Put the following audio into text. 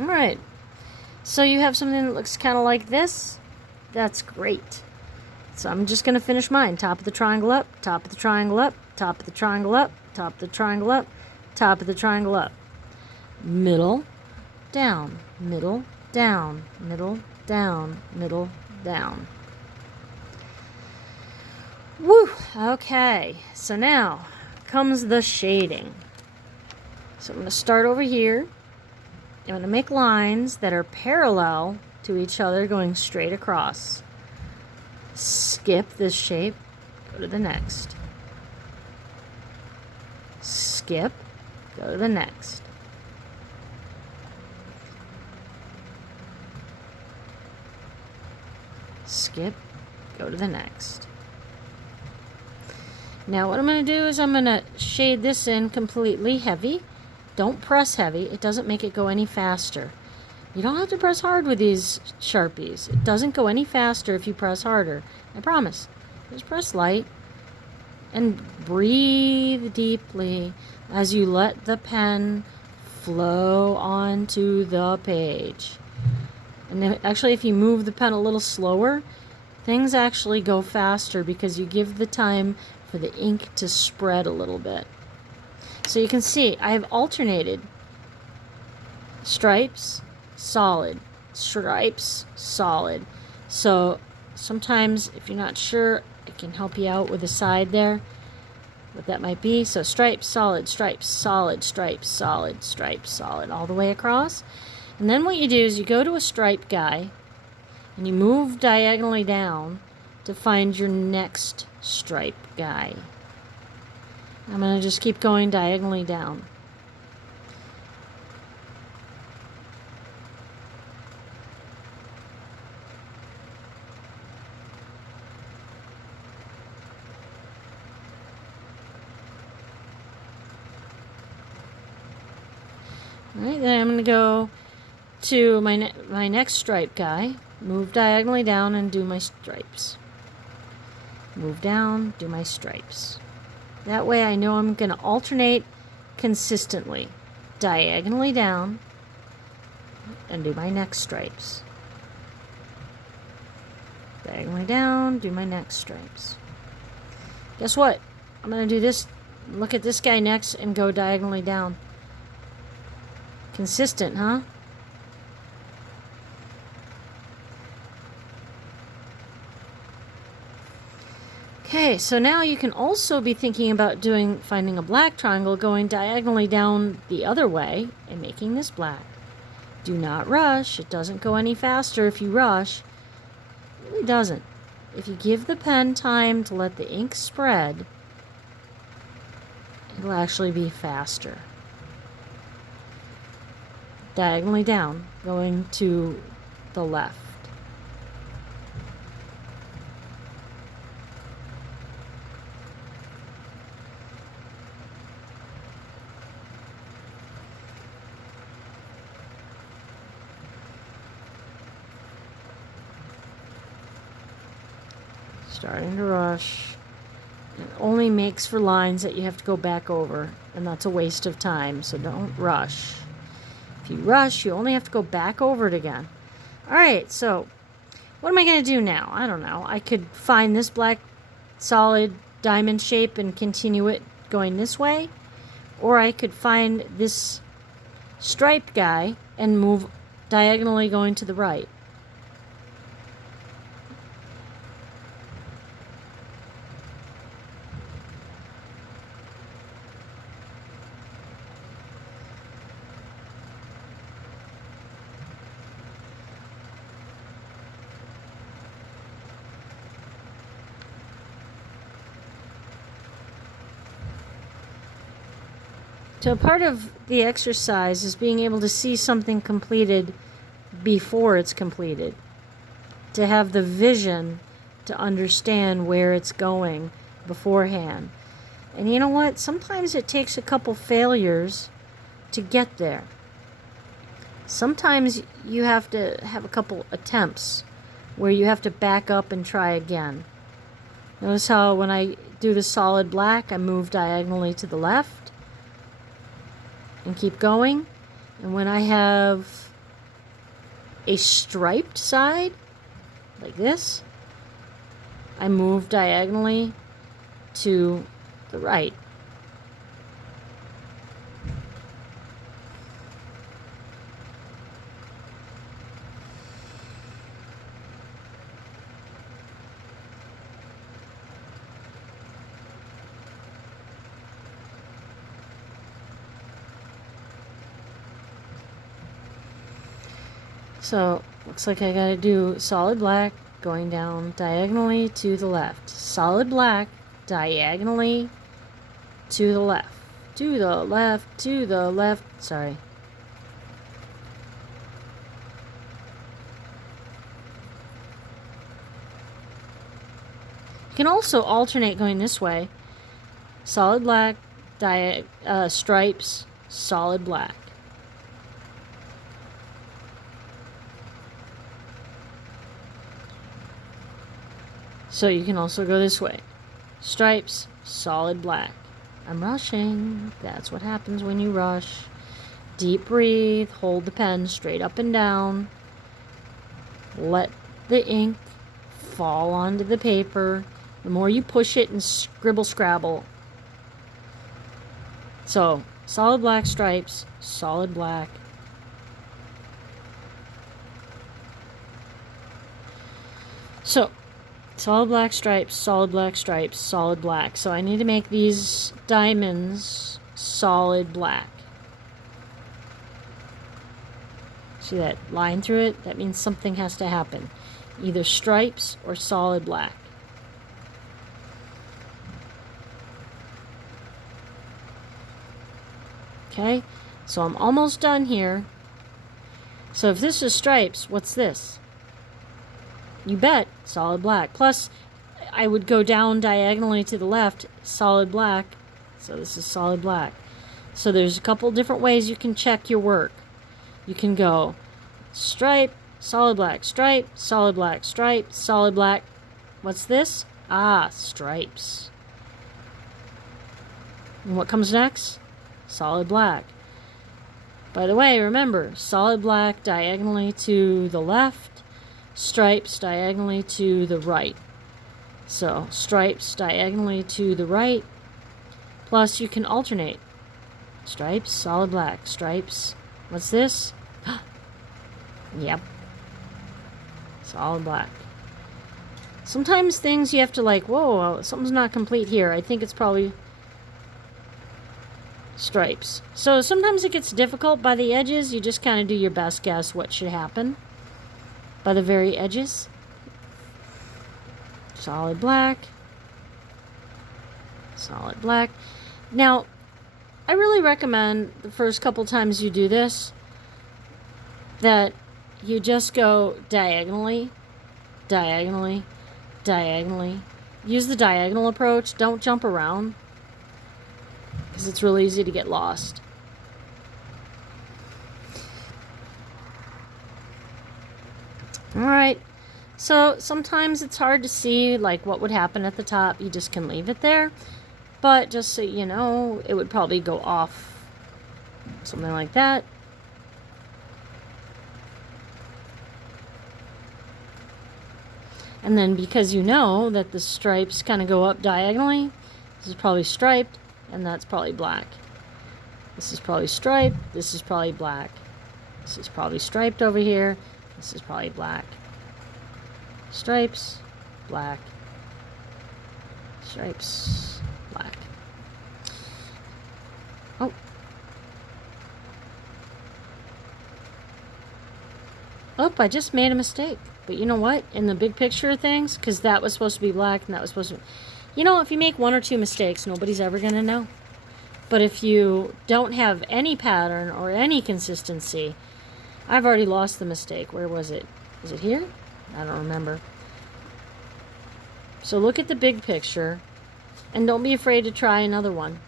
All right. So you have something that looks kind of like this. That's great. So I'm just going to finish mine. Top of the triangle up, top of the triangle up, top of the triangle up, top of the triangle up, top of the triangle up. Middle, down, middle, down, middle, down, middle, down. Woo! Okay, so now comes the shading. So I'm going to start over here. I'm going to make lines that are parallel to each other going straight across. Skip this shape, go to the next. Skip, go to the next. Skip, go to the next. Now what I'm going to do is I'm going to shade this in completely heavy. Don't press heavy. It doesn't make it go any faster. You don't have to press hard with these Sharpies. It doesn't go any faster if you press harder. I promise. Just press light and breathe deeply as you let the pen flow onto the page. And then actually, if you move the pen a little slower, things actually go faster because you give the time for the ink to spread a little bit. So you can see I have alternated stripes, solid, stripes, solid. So sometimes if you're not sure, I can help you out with the side there, what that might be. So stripes, solid, stripes, solid, stripes, solid, stripes, solid, all the way across. And then what you do is you go to a stripe guy and you move diagonally down to find your next stripe guy. I'm going to just keep going diagonally down. Alright, then I'm going to go to my next stripe guy, move diagonally down and do my stripes. Move down, do my stripes. That way I know I'm going to alternate consistently. Diagonally down and do my next stripes. Diagonally down, do my next stripes. Guess what? I'm going to do this, look at this guy next and go diagonally down. Consistent, huh? Okay, so now you can also be thinking about finding a black triangle, going diagonally down the other way and making this black. Do not rush. It doesn't go any faster if you rush. It really doesn't. If you give the pen time to let the ink spread, it'll actually be faster. Diagonally down, going to the left. Starting to rush. It only makes for lines that you have to go back over, and that's a waste of time, so don't rush. If you rush, you only have to go back over it again. Alright, so what am I going to do now? I don't know. I could find this black solid diamond shape and continue it going this way, or I could find this striped guy and move diagonally going to the right. So part of the exercise is being able to see something completed before it's completed. To have the vision to understand where it's going beforehand. And you know what? Sometimes it takes a couple failures to get there. Sometimes you have to have a couple attempts where you have to back up and try again. Notice how when I do the solid black, I move diagonally to the left and keep going. And when I have a striped side, like this, I move diagonally to the right. So, looks like I gotta do solid black going down diagonally to the left. Solid black diagonally to the left. To the left, to the left. Sorry. You can also alternate going this way. Solid black, stripes, solid black. So you can also go this way. Stripes, solid black. I'm rushing. That's what happens when you rush. Deep breathe. Hold the pen straight up and down. Let the ink fall onto the paper. The more you push it and scribble scrabble. So, solid black stripes, solid black. So, solid black stripes, solid black stripes, solid black. So I need to make these diamonds solid black. See that line through it? That means something has to happen. Either stripes or solid black. Okay, so I'm almost done here. So if this is stripes, what's this? You bet, solid black. Plus, I would go down diagonally to the left, solid black. So this is solid black. So there's a couple different ways you can check your work. You can go stripe, solid black, stripe, solid black, stripe, solid black. What's this? Ah, stripes. And what comes next? Solid black. By the way, remember, solid black diagonally to the left. Stripes diagonally to the right. So, stripes diagonally to the right. Plus, you can alternate. Stripes, solid black. Stripes. What's this? Yep. Solid black. Sometimes things you have to like, whoa, something's not complete here. I think it's probably stripes. So, sometimes it gets difficult by the edges. You just kind of do your best guess what should happen. By the very edges. Solid black. Solid black. Now, I really recommend the first couple times you do this that you just go diagonally, diagonally, diagonally. Use the diagonal approach. Don't jump around because it's really easy to get lost. Alright, so sometimes it's hard to see like what would happen at the top. You just can leave it there. But just so you know, it would probably go off something like that. And then because you know that the stripes kind of go up diagonally, this is probably striped and that's probably black. This is probably striped, this is probably black. This is probably striped over here. This is probably black. Stripes, black. Stripes, black. Oh. Oh, I just made a mistake. But you know what? In the big picture of things, because that was supposed to be black and that was supposed to... You know, if you make one or two mistakes, nobody's ever going to know. But if you don't have any pattern or any consistency... I've already lost the mistake. Where was it? Is it here? I don't remember. So look at the big picture and don't be afraid to try another one.